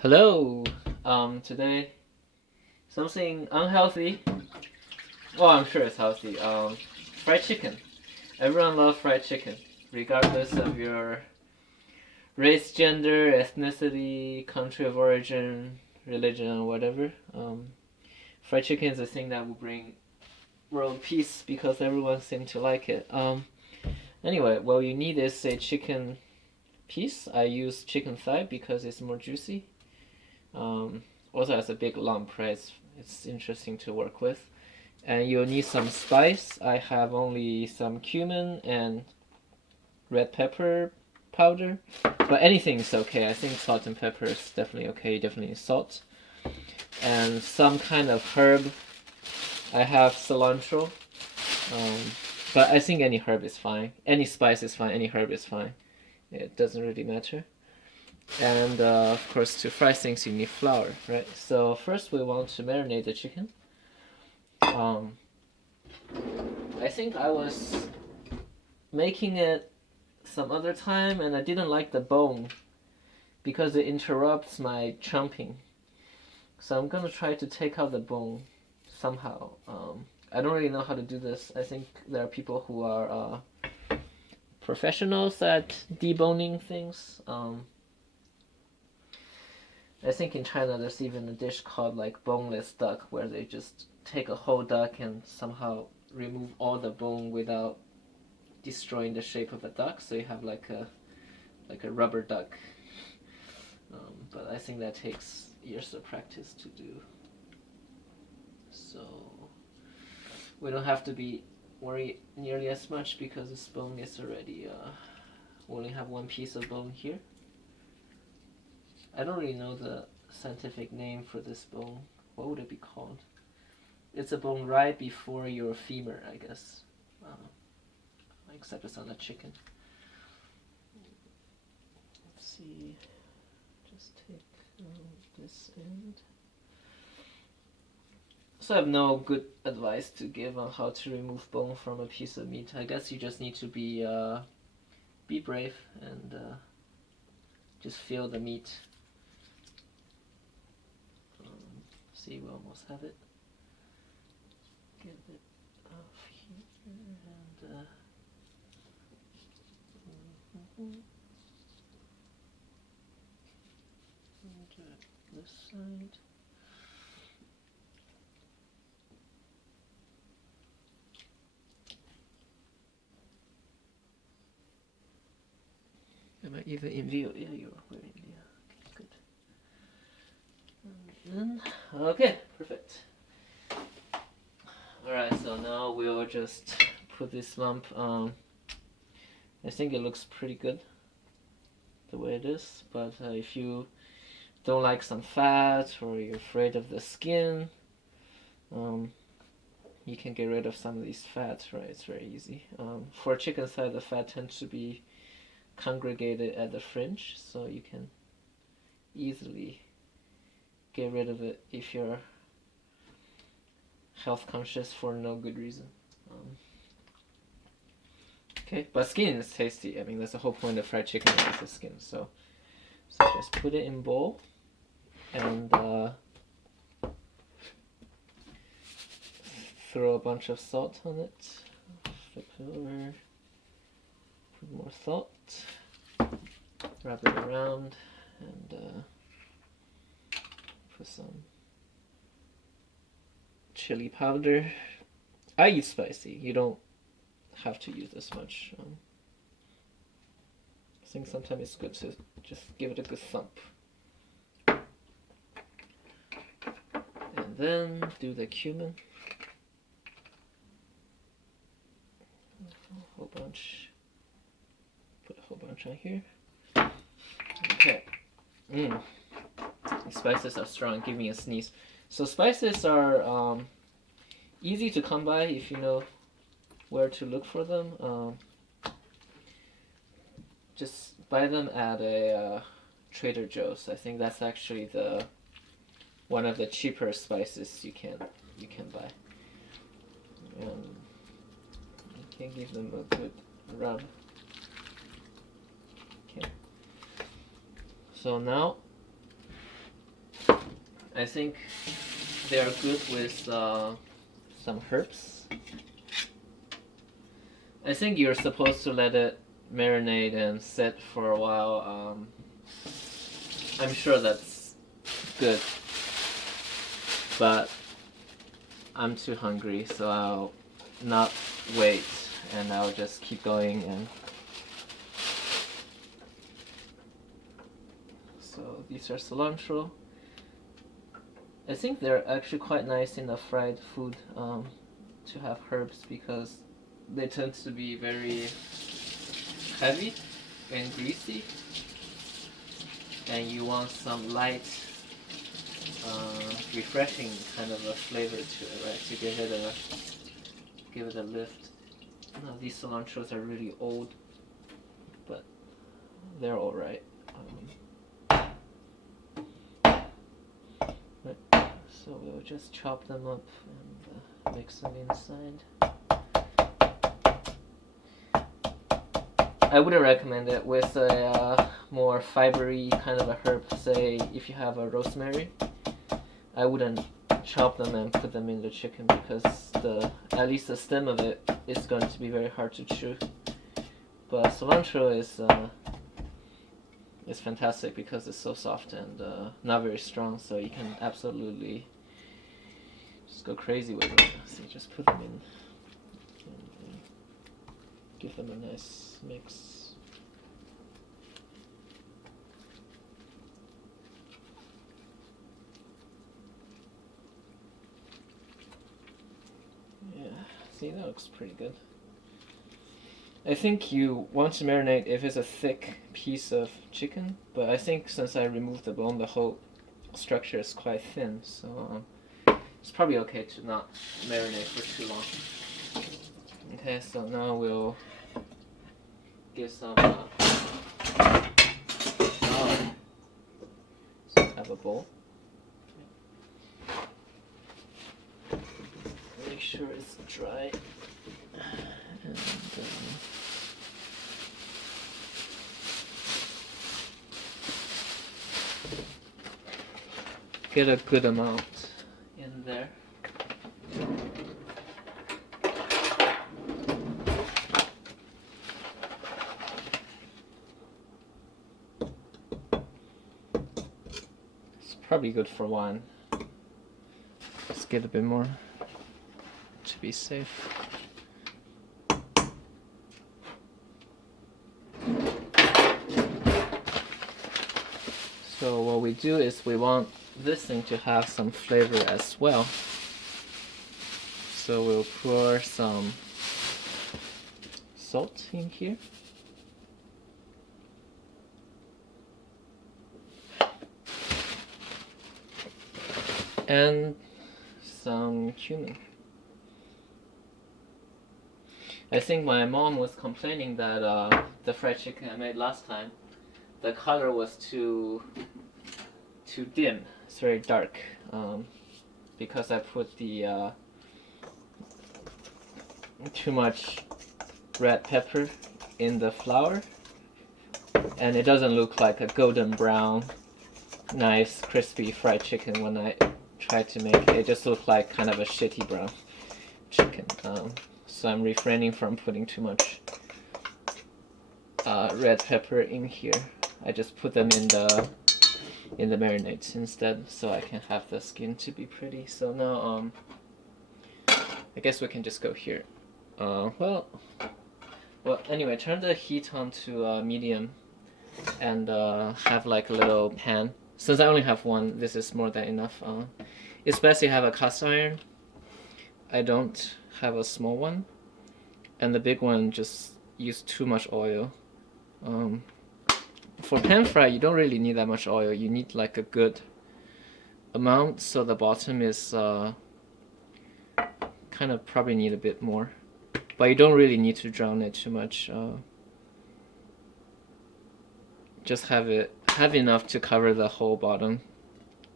Hello. Today something unhealthy. Well, I'm sure it's healthy. Fried chicken. Everyone loves fried chicken, regardless of your race, gender, ethnicity, country of origin, religion, whatever. Fried chicken is a thing that will bring world peace because everyone seems to like it. Anyway, what you need is a chicken piece. I use chicken thigh because it's more juicy. Also has a big lump, right? It's interesting to work with. And you'll need some spice. I have only some cumin and red pepper powder, but anything is okay. I think salt and pepper is definitely okay. Definitely salt and some kind of herb. I have cilantro, um, but I think any herb is fine. Any spice is fine. Any herb is fine. It doesn't really matter. And of course, to fry things, you need flour, right? So first, we want to marinate the chicken. I think I was making it some other time, and I didn't like the bone because it interrupts my chomping. So I'm gonna try to take out the bone somehow. I don't really know how to do this. I think there are people who are professionals at deboning things. I think in China there's even a dish called like boneless duck where they just take a whole duck and somehow remove all the bone without destroying the shape of a duck, so you have like a rubber duck. But I think that takes years of practice to do. So we don't have to be worried nearly as much because this bone is already we only have one piece of bone here. I don't really know the scientific name for this bone. What would it be called? It's a bone right before your femur, I guess. Except it's on a chicken. Let's see. Just take this end. So I have no good advice to give on how to remove bone from a piece of meat. I guess you just need to be brave and just feel the meat. See, we almost have it. Get it off here and this side. Am I even in view? Yeah, you're in view. Okay, good. And then, okay, perfect. Alright, so now we'll just put this lump. I think it looks pretty good the way it is, but if you don't like some fat or you're afraid of the skin, you can get rid of some of these fats, right? It's very easy. For chicken thigh, the fat tends to be congregated at the fringe, so you can easily get rid of it if you're health conscious for no good reason. Okay, but skin is tasty. I mean, that's the whole point of fried chicken is the skin. So just put it in bowl and throw a bunch of salt on it. Flip it over. Put more salt. Wrap it around and put some chili powder. I eat spicy. You don't have to use this much. I think sometimes it's good to just give it a good thump. And then do the cumin. A whole bunch. Put a whole bunch on here. Okay. These spices are strong. Give me a sneeze. So spices are easy to come by if you know where to look for them. Just buy them at a Trader Joe's. I think that's actually one of the cheaper spices you can buy. You can give them a good rub. Okay. So now I think they are good with some herbs. I think you're supposed to let it marinate and sit for a while. I'm sure that's good, but I'm too hungry, so I'll not wait and I'll just keep going. And so these are cilantro. I think they're actually quite nice in the fried food to have herbs because they tend to be very heavy and greasy, and you want some light, refreshing kind of a flavor to it, right? To give it a lift. Now these cilantros are really old, but they're all right. So we'll just chop them up and mix them inside. I wouldn't recommend it with a more fibery kind of a herb. Say if you have a rosemary, I wouldn't chop them and put them in the chicken because at least the stem of it is going to be very hard to chew. But cilantro is fantastic because it's so soft and not very strong, so you can absolutely just go crazy with it. So you just put them in and give them a nice mix. Yeah, see, that looks pretty good. I think you want to marinate if it's a thick piece of chicken, but I think since I removed the bone, the whole structure is quite thin, so it's probably okay to not marinate for too long. Okay, so now we'll give some flour. So have a bowl. Make sure it's dry. And get a good amount in there. It's probably good for one. Let's get a bit more to be safe. So what we do is we want this thing to have some flavor as well. So we'll pour some salt in here. And some cumin. I think my mom was complaining that the fried chicken I made last time, the color was too dim. It's very dark because I put the too much red pepper in the flour, and it doesn't look like a golden brown, nice crispy fried chicken when I tried to make it. It just looked like kind of a shitty brown chicken. So I'm refraining from putting too much red pepper in here. I just put them in the marinades instead, so I can have the skin to be pretty. So now I guess we can just go here. Well, anyway, turn the heat on to medium and have like a little pan. Since I only have one, this is more than enough. It's best you have a cast iron. I don't have a small one, and the big one just used too much oil. For pan fry, you don't really need that much oil. You need like a good amount, so the bottom is kind of probably need a bit more, but you don't really need to drown it too much. Just have enough to cover the whole bottom,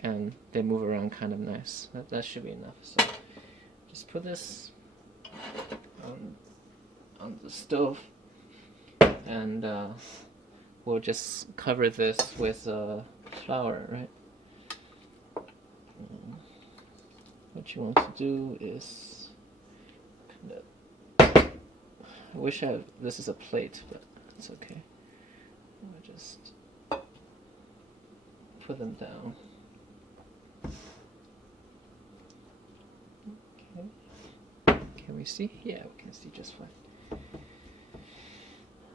and they move around kind of nice. That should be enough. So just put this on the stove, and we'll just cover this with flour, right? what you want to do is I wish this is a plate, but it's okay. I'll just put them down. Okay. Can we see? Yeah, we can see just fine.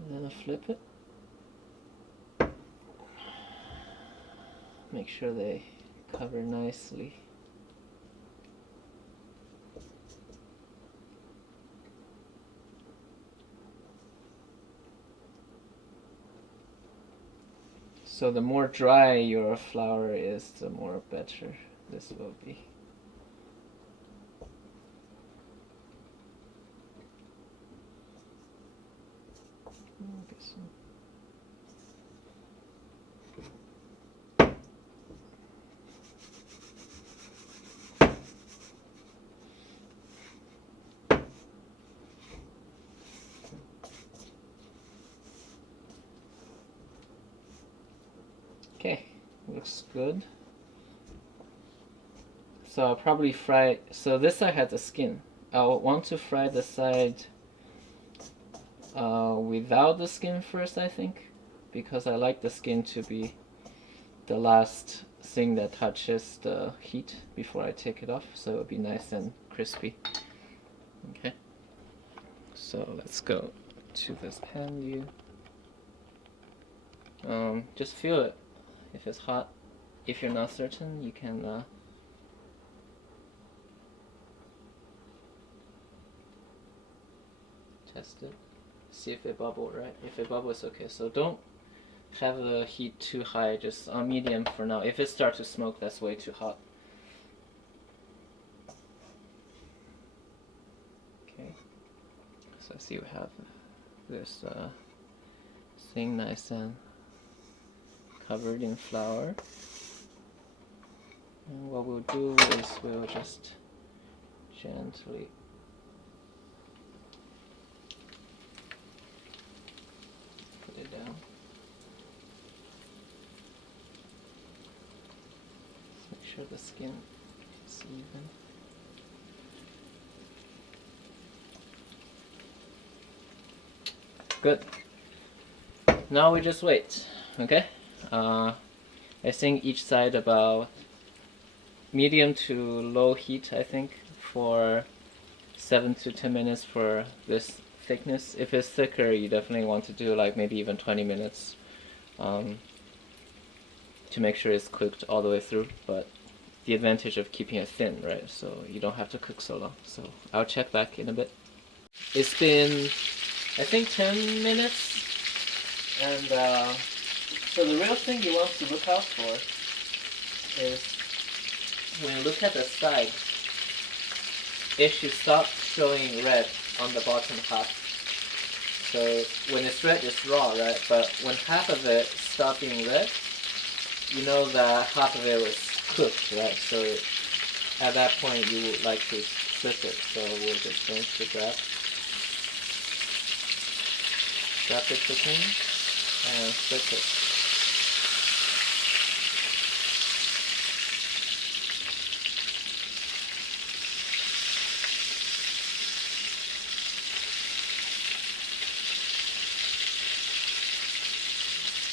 And then I'll flip it. Make sure they cover nicely. So the more dry your flour is, the more better this will be. Okay, looks good. So I'll probably fry, so this side has the skin. I'll want to fry the side without the skin first, I think, because I like the skin to be the last thing that touches the heat before I take it off, so it'll be nice and crispy. Okay, so let's go to this pan view. Just feel it. If it's hot, if you're not certain, you can test it, see if it bubbled, right? If it bubbles, okay. So don't have the heat too high, just on medium for now. If it starts to smoke, that's way too hot. Okay, so I see we have this thing nice and covered in flour. And what we'll do is we'll just gently put it down. Just make sure the skin is even. Good. Now we just wait, okay? I think each side about medium to low heat, I think, for 7 to 10 minutes for this thickness. If it's thicker, you definitely want to do like maybe even 20 minutes to make sure it's cooked all the way through. But the advantage of keeping it thin, right? So you don't have to cook so long. So I'll check back in a bit. It's been, I think, 10 minutes. And so the real thing you want to look out for is when you look at the side, it should stop showing red on the bottom half. So when it's red, it's raw, right? But when half of it stops being red, you know that half of it was cooked, right? So at that point, you would like to flip it. So we're just going to grab the chicken and flip it.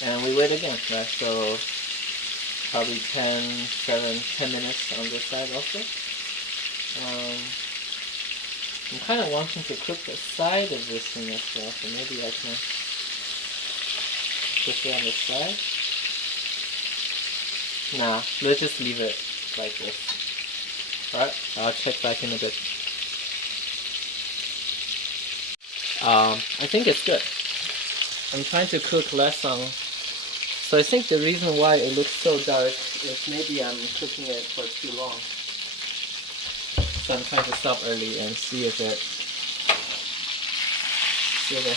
And we wait again, right? So probably 10 minutes on this side also. I'm kind of wanting to cook the side of this thing as well, so maybe I can cook it on the side. Nah, let's just leave it like this. Alright, I'll check back in a bit. I think it's good. I'm trying to cook less on. So I think the reason why it looks so dark is maybe I'm cooking it for too long. So I'm trying to stop early and see if it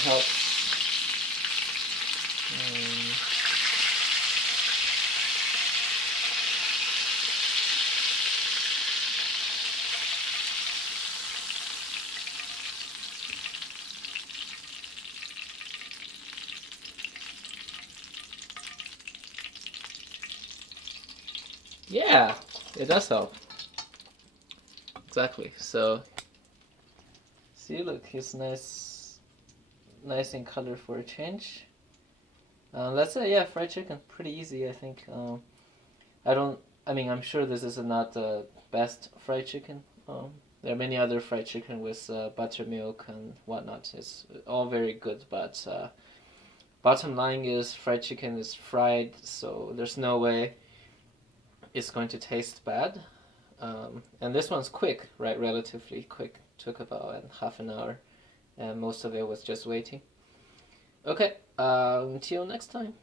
helps. Yeah, It does help. Exactly. So, see, look, it's nice in color for a change. That's it. Yeah, fried chicken, pretty easy, I think. I mean, I'm sure this is not the best fried chicken. There are many other fried chicken with buttermilk and whatnot. It's all very good, but bottom line is fried chicken is fried, so there's no way it's going to taste bad. And this one's quick, right? Relatively quick. Took about half an hour, and most of it was just waiting. Okay, until next time.